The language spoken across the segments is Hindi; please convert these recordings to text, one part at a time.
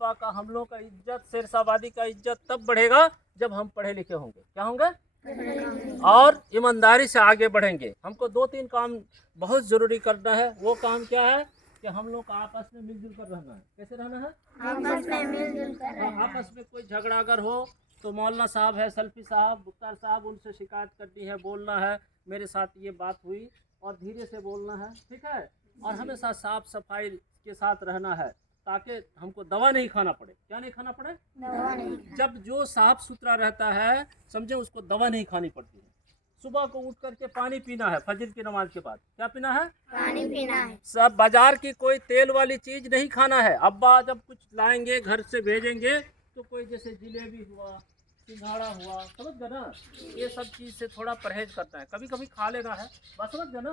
अब्बा का, हम लोग का इज्जत, शेरशाबादी का इज्जत तब बढ़ेगा जब हम पढ़े लिखे होंगे। क्या होंगे? और ईमानदारी से आगे बढ़ेंगे। हमको 2-3 काम बहुत ज़रूरी करना है। वो काम क्या है कि हम लोग आपस में मिलजुल कर रहना है। कैसे रहना है? आपस में मिलजुल कर आपस में कोई झगड़ा अगर हो तो मौलाना साहब है, सल्फी साहब, मुख्तार साहब, उनसे शिकायत करनी है, बोलना है मेरे साथ ये बात हुई, और धीरे से बोलना है, ठीक है। और हमेशा साफ सफाई के साथ रहना है ताकि हमको दवा नहीं खाना पड़े। क्या नहीं खाना पड़े? दवा नहीं। जब जो साफ सुथरा रहता है, समझे, उसको दवा नहीं खानी पड़ती है। सुबह को उठ करके पानी पीना है, फजर की नमाज के बाद क्या पीना है? पानी पीना है। सब बाजार की कोई तेल वाली चीज नहीं खाना है। अब्बा जब कुछ लाएंगे, घर से भेजेंगे, तो कोई जैसे जिलेबी हुआ, सिंघाड़ा हुआ, समझ गए ना, ये सब चीज से थोड़ा परहेज करना है। कभी कभी खा लेना है, बस, समझ गए ना।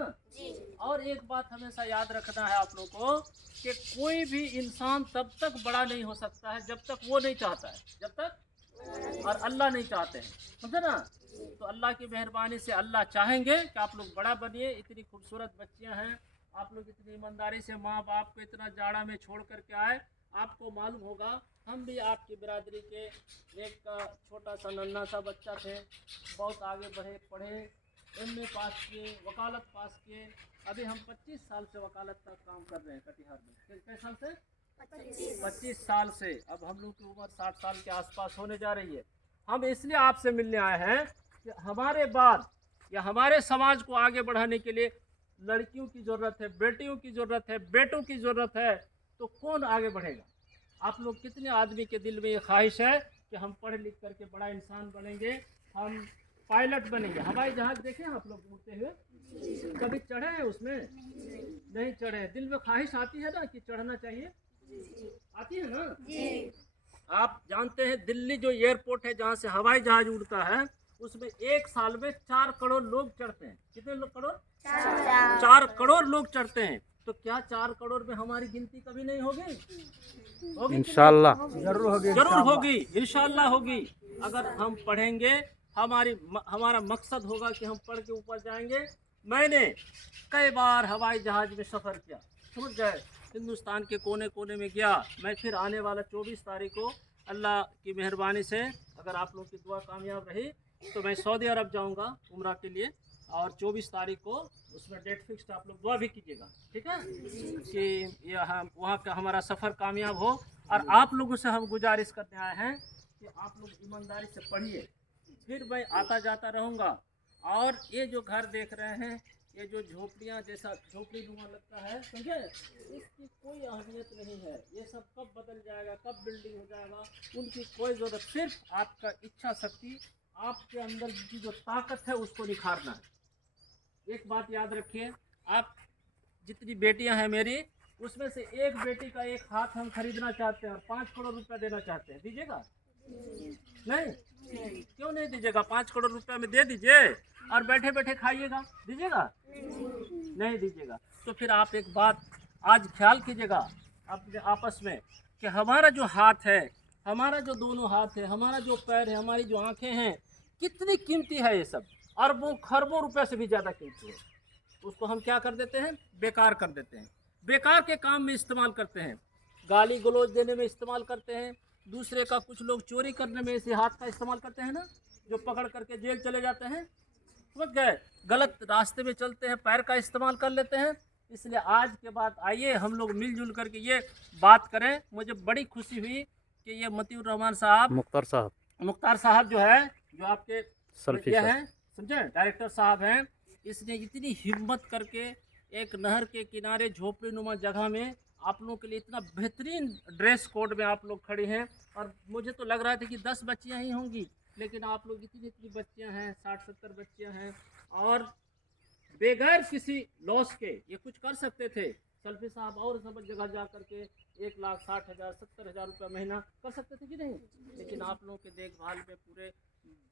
और एक बात हमेशा याद रखना है आप लोग को कि कोई भी इंसान तब तक बड़ा नहीं हो सकता है जब तक वो नहीं चाहता है, जब तक और अल्लाह नहीं चाहते हैं, समझे ना। तो अल्लाह की मेहरबानी से अल्लाह चाहेंगे कि आप लोग बड़ा बनिए। इतनी खूबसूरत बच्चियां हैं, आप लोग इतनी ईमानदारी से माँ बाप को इतना जाड़ा में छोड़ करके आए। आपको मालूम होगा, हम भी आपकी बिरादरी के एक छोटा सा नन्हा सा बच्चा थे, बहुत आगे बढ़े, पढ़े, एमए पास किए, वकालत पास किए। अभी हम 25 साल से वकालत का काम कर रहे हैं कटिहार में। कितने साल से? 25 साल से। अब हम लोग की उम्र 60 साल के आसपास होने जा रही है। हम इसलिए आपसे मिलने आए हैं कि हमारे बाद या हमारे समाज को आगे बढ़ाने के लिए लड़कियों की ज़रूरत है, बेटियों की ज़रूरत है, बेटों की ज़रूरत है। तो कौन आगे बढ़ेगा? आप लोग कितने आदमी के दिल में ये ख्वाहिश है कि हम पढ़ लिख करके बड़ा इंसान बनेंगे, हम पायलट बनेंगे? हवाई जहाज़ देखे हैं आप लोग उड़ते हुए? कभी चढ़े हैं उसमें? नहीं चढ़े हैं। दिल में ख्वाहिश आती है ना कि चढ़ना चाहिए, आती है ना। आप जानते हैं दिल्ली जो एयरपोर्ट है जहाँ से हवाई जहाज उड़ता है, उसमें एक साल में 4 करोड़ लोग चढ़ते हैं। कितने लोग करोड़? 4 करोड़ लोग चढ़ते हैं। तो क्या 4 करोड़ में हमारी गिनती कभी नहीं होगी? होगी इंशाल्लाह जरूर होगी, जरूर होगी, इंशाल्लाह होगी। अगर हम पढ़ेंगे, हमारा मकसद होगा कि हम पढ़ के ऊपर जाएंगे। मैंने कई बार हवाई जहाज में सफ़र किया, समझ गए, हिंदुस्तान के कोने कोने में गया। मैं फिर आने वाला 24 तारीख को अल्लाह की मेहरबानी से, अगर आप लोग की दुआ कामयाब रही, तो मैं सऊदी अरब जाऊंगा उम्रा के लिए। और 24 तारीख को उसमें डेट फिक्स्ड, आप लोग दुआ भी कीजिएगा, ठीक है, कि यह वहाँ का हमारा सफ़र कामयाब हो। और आप लोगों से हम गुजारिश करने आए हैं कि आप लोग ईमानदारी से पढ़िए। फिर मैं आता जाता रहूँगा। और ये जो घर देख रहे हैं, ये जो झोपड़ियाँ जैसा झोपड़ी नुमा लगता है, समझे, इसकी कोई अहमियत नहीं है। ये सब कब बदल जाएगा, कब बिल्डिंग हो जाएगा, उनकी कोई ज़रूरत। सिर्फ आपका इच्छा शक्ति, आपके अंदर की जो ताकत है उसको निखारना है। एक बात याद रखिए, आप जितनी बेटियां हैं मेरी, उसमें से एक बेटी का एक हाथ हम खरीदना चाहते हैं और 5 करोड़ रुपया देना चाहते हैं। दीजिएगा? नहीं? क्यों नहीं दीजिएगा? 5 करोड़ रुपया में दे दीजिए और बैठे बैठे खाइएगा। दीजिएगा? नहीं दीजिएगा। तो फिर आप एक बात आज ख्याल कीजिएगा अपने आपस में कि हमारा जो हाथ है, हमारा जो दोनों हाथ है, हमारा जो पैर है, हमारी जो आंखें हैं, कितनी कीमती है। ये सब अरबों खरबों रुपए से भी ज़्यादा कीमती है। उसको हम क्या कर देते हैं? बेकार कर देते हैं, बेकार के काम में इस्तेमाल करते हैं, गाली गलौज देने में इस्तेमाल करते हैं, दूसरे का कुछ लोग चोरी करने में इसी हाथ का इस्तेमाल करते हैं ना, जो पकड़ करके जेल चले जाते हैं, समझ गए। गलत रास्ते में चलते हैं, पैर का इस्तेमाल कर लेते हैं। इसलिए आज के बाद आइए हम लोग मिलजुल करके ये बात करें। मुझे बड़ी खुशी हुई कि ये मतीउर रहमान साहब, मुख्तार साहब जो है, जो आपके सल्फी ये साहब, हैं, समझे, डायरेक्टर साहब हैं, इसने इतनी हिम्मत करके एक नहर के किनारे झोपड़ी नुमा जगह में आप लोगों के लिए इतना बेहतरीन ड्रेस कोड में आप लोग खड़े हैं। और मुझे तो लग रहा था कि 10 बच्चियां ही होंगी, लेकिन आप लोग इतनी इतनी बच्चियां हैं, 60-70 बच्चियां हैं। और बेगैर किसी लॉस के ये कुछ कर सकते थे। सल्फी साहब और सब जगह जा करके 1,60,000 70,000 रुपये महीना कर सकते थे कि नहीं, लेकिन आप लोगों के देखभाल में पूरे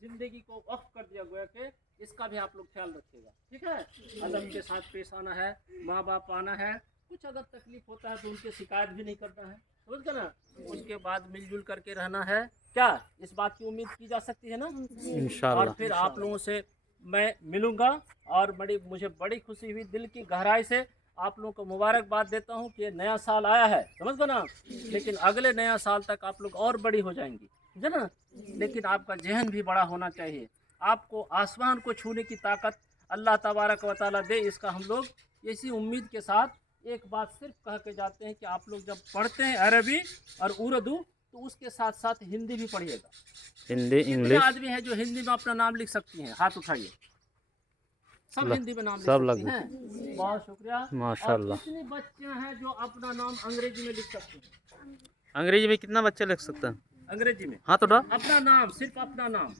जिंदगी को वक्फ कर दिया गया कि इसका भी आप लोग ख्याल रखिएगा, ठीक है। अदब के साथ पेश आना है, माँ बाप आना है, कुछ अगर तकलीफ होता है तो उनके शिकायत भी नहीं करना है, समझ गए ना। उसके बाद मिलजुल करके रहना है। क्या इस बात की उम्मीद की जा सकती है ना? इंशाल्लाह। और फिर आप लोगों से मैं मिलूंगा। और मुझे बड़ी खुशी हुई दिल की गहराई से। आप लोगों को मुबारकबाद देता हूँ कि ये नया साल आया है, समझ गए ना। लेकिन अगले नया साल तक आप लोग और बड़ी हो जाएंगी, समझे ना। लेकिन आपका जहन भी बड़ा होना चाहिए, आपको आसमान को छूने की ताकत अल्लाह तबारक व तआला दे, इसका हम लोग इसी उम्मीद के साथ एक बात सिर्फ कह के जाते हैं कि आप लोग जब पढ़ते हैं अरबी और उर्दू तो उसके साथ साथ हिंदी भी पढ़िएगा। हिंदी कितने इंग्लिश आदमी हैं जो हिंदी में अपना नाम लिख सकती हैं? हाथ उठाइए। सब हिंदी में नाम लिख सब सकती लग हैं। बहुत शुक्रिया। और माशाल्लाह। कितने बच्चे हैं जो अपना नाम अंग्रेजी में लिख सकते हैं? अंग्रेजी में कितना बच्चे लिख सकते हैं? अंग्रेजी में हाँ तो डा अपना नाम, सिर्फ अपना नाम।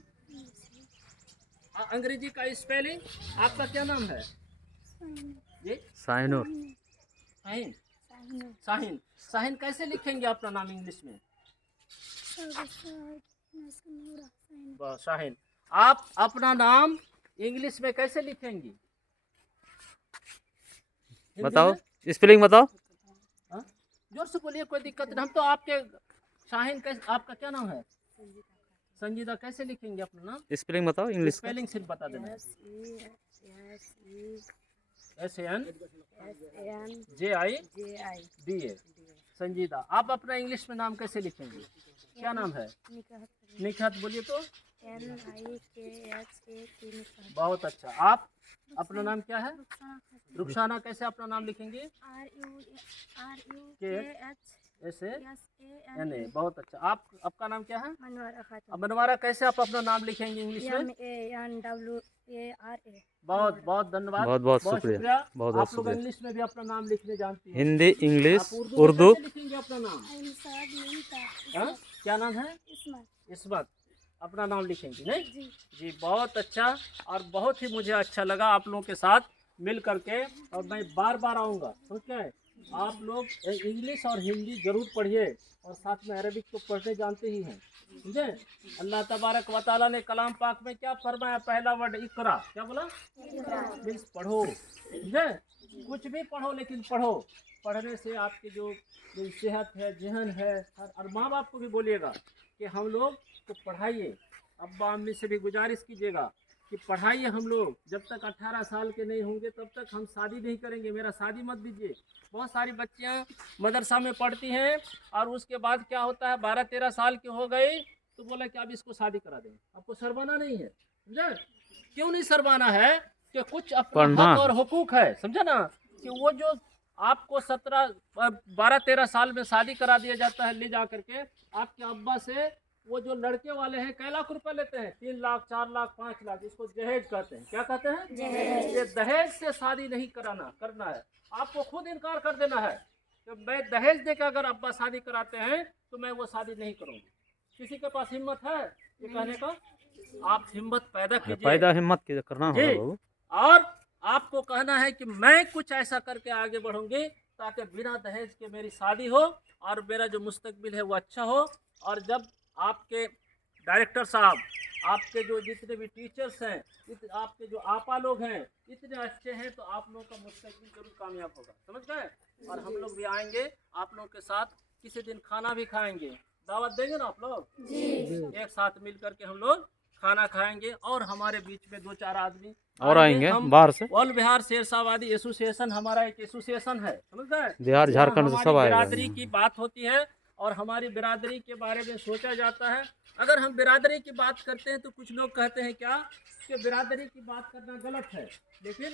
अंग्रेजी का स्पेलिंग, आपका क्या नाम है? ये साइनूर। शाहीन। शाहीन, शाहीन कैसे लिखेंगे अपना नाम इंग्लिश में? बस शाहीन। आप अपना नाम इंग्लिश में कैसे लिखेंगी? हिंदी बताओ, में? स्पेलिंग बताओ। हाँ? जोर से बोलिए, कोई दिक्कत नहीं। हम तो आपके शाहीन कैसे, आपका क्या नाम है? संजीदा। कैसे लिखेंगे अपना नाम? स्पेलिंग बताओ इंग्लिश का। स्पेलिंग सिर्फ बता देना। SANJIDA, संजीदा। आप अपना इंग्लिश में नाम कैसे लिखेंगे? क्या नाम है? निखत। बोलिए तो। बहुत अच्छा। आप अपना नाम क्या है? रुखसाना। कैसे अपना नाम लिखेंगे? SANA। बहुत अच्छा। आप, आपका नाम क्या है? मनवारा। कैसे आप अपना नाम लिखेंगे इंग्लिश में? बहुत बहुत धन्यवाद। बहुत बहुत शुक्रिया। बहुत बहुत आप लोग शुक्रिया। इंग्लिश में भी अपना नाम लिखने जानती हैं। हिंदी, इंग्लिश, आप उर्दू में उर्दू। कैसे लिखेंगे अपना नाम? हाँ? क्या नाम है? इस्मत। अपना नाम लिखेंगे नहीं जी। बहुत अच्छा। और बहुत ही मुझे अच्छा लगा आप लोगों के साथ मिल करके, और मैं बार बार आऊँगा। समझ गए? आप लोग इंग्लिश और हिंदी जरूर पढ़िए, और साथ में अरबिक तो पढ़ने जानते ही हैं, समझे। अल्लाह तबारक व तआला ने कलाम पाक में क्या फरमाया? पहला वर्ड इकरा। क्या बोला? मीन्स पढ़ो, समझे। कुछ भी पढ़ो, लेकिन पढ़ो। पढ़ने से आपकी जो सेहत है, जहन है, और माँ बाप को भी बोलिएगा कि हम लोग को पढ़ाइए। अब्बा अम्मी से भी गुजारिश कीजिएगा कि पढ़ाइए हम लोग। जब तक 18 साल के नहीं होंगे तब तक हम शादी नहीं करेंगे। मेरा शादी मत दीजिए। बहुत सारी बच्चियां मदरसा में पढ़ती हैं, और उसके बाद क्या होता है, 12-13 साल की हो गई तो बोला कि अब इसको शादी करा दें। आपको शर्माना नहीं है, समझे। क्यों नहीं शर्माना है? कि कुछ अपना हक और हुकूक है, समझे ना। कि वो जो आपको 12-13 साल में शादी करा दिया जाता है ले जा करके आपके अब्बा से, वो जो लड़के वाले हैं कै लाख रुपए लेते हैं? 3 लाख, 4 लाख, 5 लाख। इसको दहेज कहते हैं। क्या कहते हैं? ये दहेज से शादी नहीं करना है। आपको खुद इनकार कर देना है कि मैं दहेज देकर अगर अब्बा शादी कराते हैं तो मैं वो शादी नहीं करूँगी। किसी के पास हिम्मत है ये कहने का? आप हिम्मत पैदा कीजिए। पैदा हिम्मत करना होगा जी। बाबू। और आपको कहना है कि मैं कुछ ऐसा करके आगे बढ़ूंगी ताकि बिना दहेज के मेरी शादी हो, और मेरा जो मुस्तकबिल है वो अच्छा हो। और जब आपके डायरेक्टर साहब, आपके जो जितने भी टीचर्स हैं, आपके जो आपा लोग हैं, इतने अच्छे हैं, तो आप लोगों का मुस्तकबिल जरूर कामयाब होगा, समझ गए। और हम लोग भी आएंगे आप लोगों के साथ, किसी दिन खाना भी खाएंगे। दावत देंगे ना आप लोग जी। एक साथ मिल करके हम लोग खाना खाएंगे, और हमारे बीच में 2-4 आदमी और आएंगे हम बाहर से। ऑल बिहार शेरशाहवादी एसोसिएशन हमारा एक एसोसिएशन है, समझ गए। बिहार, झारखंड से सब आएगा। बिरादरी की बात होती है और हमारी बिरादरी के बारे में सोचा जाता है। अगर हम बिरादरी की बात करते हैं तो कुछ लोग कहते हैं क्या कि बिरादरी की बात करना गलत है, लेकिन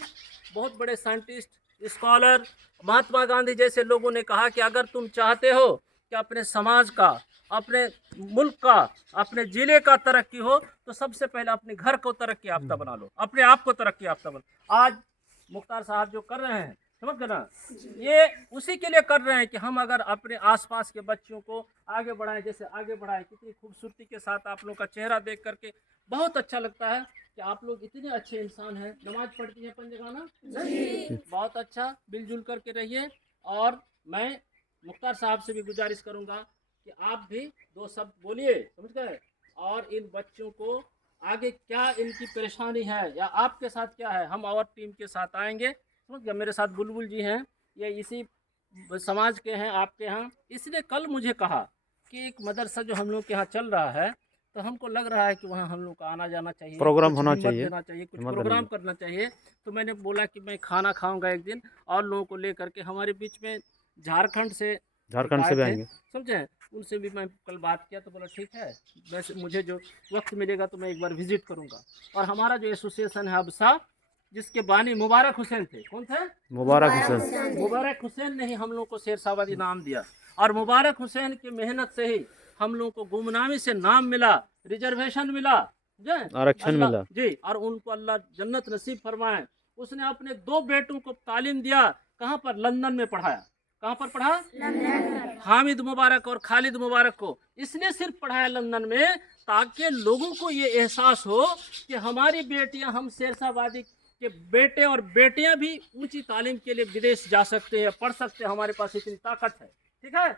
बहुत बड़े साइंटिस्ट, स्कॉलर, महात्मा गांधी जैसे लोगों ने कहा कि अगर तुम चाहते हो कि अपने समाज का, अपने मुल्क का, अपने ज़िले का तरक्की हो तो सबसे पहले अपने घर को तरक्की याफ्ता बना लो, अपने आप को तरक्की याफ्ता बना। आज मुख्तार साहब जो कर रहे हैं, समझ गए ना, ये उसी के लिए कर रहे हैं कि हम अगर अपने आसपास के बच्चों को आगे बढ़ाएं, जैसे आगे बढ़ाएं। कितनी खूबसूरती के साथ आप लोग का चेहरा देख करके बहुत अच्छा लगता है कि आप लोग इतने अच्छे इंसान हैं। नमाज पढ़ती है पंजगाना? बहुत अच्छा, मिलजुल करके रहिए। और मैं मुख्तार साहब से भी गुजारिश करूंगा कि आप भी 2 शब्द बोलिए, समझ गए। और इन बच्चों को आगे क्या इनकी परेशानी है या आपके साथ क्या है, हम और टीम के साथ आएंगे, समझ गए। मेरे साथ बुलबुल जी हैं, ये इसी समाज के हैं आपके यहाँ। इसने कल मुझे कहा कि एक मदरसा जो हम लोग के यहाँ चल रहा है तो हमको लग रहा है कि वहाँ हम लोग का आना जाना चाहिए, प्रोग्राम कुछ होना हिम्मत चाहिए, देना चाहिए, कुछ हिम्मत देना प्रोग्राम करना चाहिए। तो मैंने बोला कि मैं खाना खाऊंगा एक दिन और लोगों को लेकर के। हमारे बीच में झारखंड से झारखंड एक से आए भी थे, आएंगे। समझे, उनसे भी मैं कल बात किया तो बोला ठीक है, वैसे मुझे जो वक्त मिलेगा तो मैं एक बार विजिट करूंगा। और हमारा जो एसोसिएशन है अबसा, जिसके बानी मुबारक हुसैन थे, कौन थे? मुबारक हुसैन। मुबारक हुसैन ने ही हम लोग को शेरशाबाद इनाम दिया। और मुबारक हुसैन की मेहनत से ही हम लोग को गुमनामी से नाम मिला, रिजर्वेशन मिला, जय आरक्षण अल्लाह मिला। जी। और उनको अल्लाह जन्नत नसीब फरमाए। उसने अपने 2 बेटों को तालीम दिया, कहाँ पर? लंदन में पढ़ाया। कहाँ पर पढ़ा? हामिद मुबारक और खालिद मुबारक को इसलिए सिर्फ पढ़ाया लंदन में, ताकि लोगों को ये एहसास हो कि हमारी बेटियां, हम शेरशाबादी के बेटे और बेटियां भी ऊंची तालीम के लिए विदेश जा सकते हैं, पढ़ सकते हैं, हमारे पास इतनी ताकत है। ठीक है।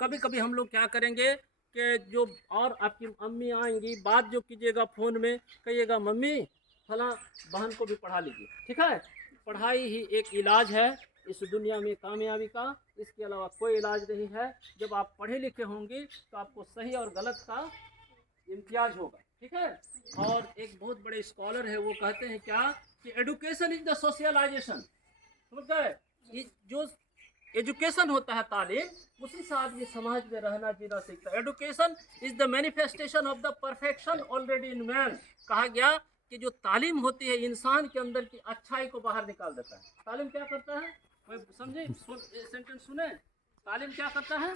कभी कभी हम लोग क्या करेंगे कि जो और आपकी अम्मी आएंगी, बात जो कीजिएगा फ़ोन में, कहिएगा मम्मी फला बहन को भी पढ़ा लीजिए। ठीक है। पढ़ाई ही एक इलाज है इस दुनिया में कामयाबी का, इसके अलावा कोई इलाज नहीं है। जब आप पढ़े लिखे होंगे तो आपको सही और गलत का इम्तियाज होगा। ठीक है। और एक बहुत बड़े स्कॉलर है, वो कहते हैं क्या कि एडुकेशन इज द सोशलाइजेशन। समझ गए? जो एजुकेशन होता है, तालीम, उसी से आदमी समाज में रहना जीना सीखता है। Education is the manifestation of the perfection already in man. कहा गया कि जो तालीम होती है इंसान के अंदर की अच्छाई को बाहर निकाल देता है। तालीम क्या करता है? कोई समझे? सेंटेंस सुने। तालीम क्या करता है?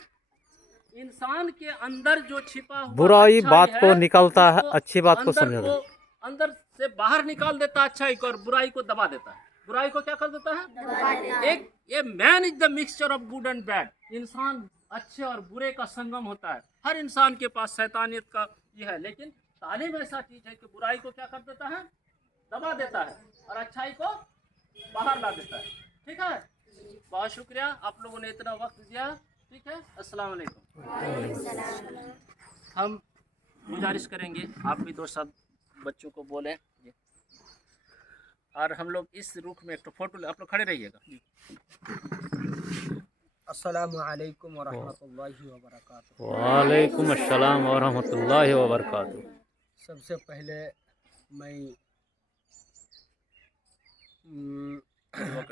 इंसान के अंदर जो छिपा हुआ बुराई अच्छाई बात को है, निकालता है, उसको अच्छी बात को अंदर समझाता को है। अंदर से बाहर निकाल देता है अच्छाई को, और बुराई को दबा देता है। बुराई को क्या कर देता है? एक ये man is the mixture of good and bad. इंसान अच्छे और बुरे का संगम होता है। हर इंसान के पास शैतानियत का ये है, लेकिन तालीम ऐसा चीज है कि बुराई को क्या कर देता है? दबा देता है, और अच्छाई को बाहर ला देता है। ठीक है। बहुत शुक्रिया आप लोगों ने इतना वक्त दिया। ठीक है। अस्सलाम वालेकुम। हम गुजारिश करेंगे आप भी 2 शब्द बच्चों को बोलें, और हम लोग इस रुख में एक तो फोटो, आप लोग खड़े रहिएगा। अस्सलामु अलैकुम वरहमतुल्लाहि वबरकातुहू। वालेकुम अस्सलाम व रहमतुल्लाहि व बरकातुहू। सबसे पहले मैं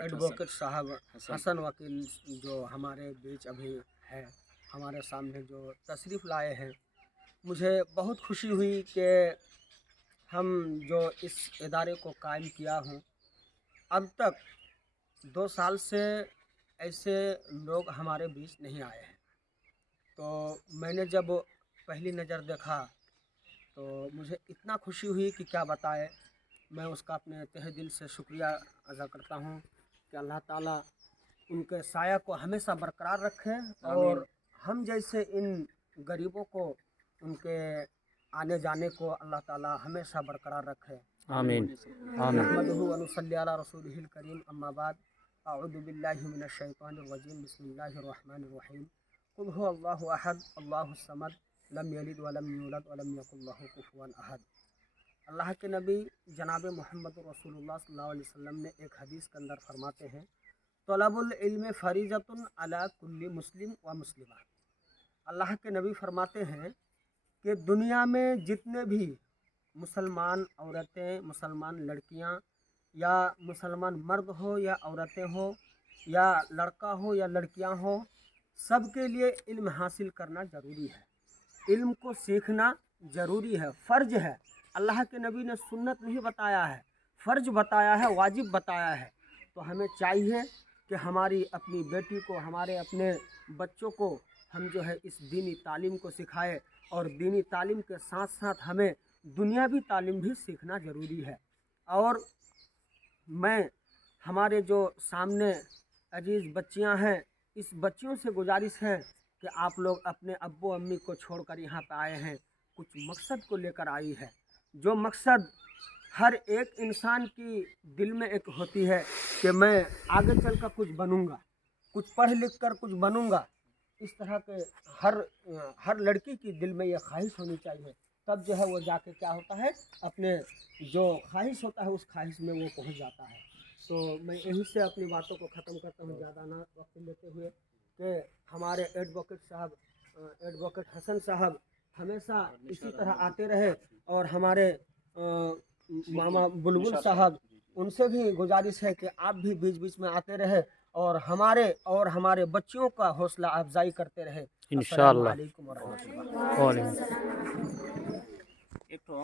एडवोकेट साहब हसन वकील जो हमारे बीच अभी है, हमारे सामने जो तशरीफ़ लाए हैं, मुझे बहुत खुशी हुई कि हम जो इस इदारे को कायम किया हूँ, अब तक 2 साल से ऐसे लोग हमारे बीच नहीं आए हैं। तो मैंने जब पहली नज़र देखा तो मुझे इतना खुशी हुई कि क्या बताए। मैं उसका अपने तहे दिल से शुक्रिया अदा करता हूँ कि अल्लाह ताला उनके साया को हमेशा बरकरार रखे, और हम जैसे इन गरीबों को, उनके आने जाने को अल्लाह ताला हमेशा बरकरार रखे। आमीन आमीन। नहमदुहु व नुसल्ली अला रसूलिहिल करीम, अम्मा बाद, अऊज़ु बिल्लाहि मिनश शैतानिर रजीम, बिस्मिल्लाहिर रहमानिर रहीम। कुल हुवल्लाहु अहद, अल्लाहुस समद, लम यलिद व लम यूलद व लम यकुल लहु कुफुवन अहद। अल्लाह के नबी जनाब मोहम्मद रसूलुल्लाह सल्लल्लाहु अलैहि वसल्लम ने एक हदीस के अंदर फरमाते हैं, तलबुल इल्म फरीज़तुन अला कुल्ली मुस्लिम व मुस्लिमा। अल्लाह के नबी फरमाते हैं कि दुनिया में जितने भी मुसलमान औरतें, मुसलमान लड़कियां, या मुसलमान मर्द हो या औरतें हो, या लड़का हो या लड़कियां हो, सब के लिए इल्म हासिल करना ज़रूरी है। इल्म को सीखना ज़रूरी है, फ़र्ज है। अल्लाह के नबी ने सुन्नत नहीं बताया है, फ़र्ज बताया है, वाजिब बताया है। तो हमें चाहिए कि हमारी अपनी बेटी को, हमारे अपने बच्चों को हम जो है इस दीनी तालीम को सिखाए, और दीनी तालीम के साथ साथ हमें दुनियावी तालीम भी सीखना ज़रूरी है। और मैं हमारे जो सामने अजीज़ बच्चियां हैं, इस बच्चियों से गुजारिश है कि आप लोग अपने अब्बू अम्मी को छोड़कर यहाँ पे आए हैं, कुछ मकसद को लेकर आई है। जो मकसद हर एक इंसान की दिल में एक होती है कि मैं आगे चलकर कुछ बनूंगा, कुछ पढ़ लिख कर कुछ बनूंगा। इस तरह के हर लड़की की दिल में ये ख्वाहिश होनी चाहिए, तब जो है वो जाके क्या होता है, अपने जो ख्वाहिश होता है उस ख्वाहिश में वो पहुंच जाता है। तो मैं यहीं से अपनी बातों को ख़त्म करता हूँ, ज़्यादा ना वक्त लेते हुए, कि हमारे एडवोकेट हसन साहब हमेशा इसी तरह आते रहे। और हमारे मामा बुलबुल साहब, उनसे भी गुजारिश है कि आप भी बीच बीच में आते रहे और हमारे बच्चियों का हौसला अफजाई करते रहे। इंशाअल्लाह। अस्सलामु अलैकुम वरहमतुल्लाह। वालेकुम। एक तो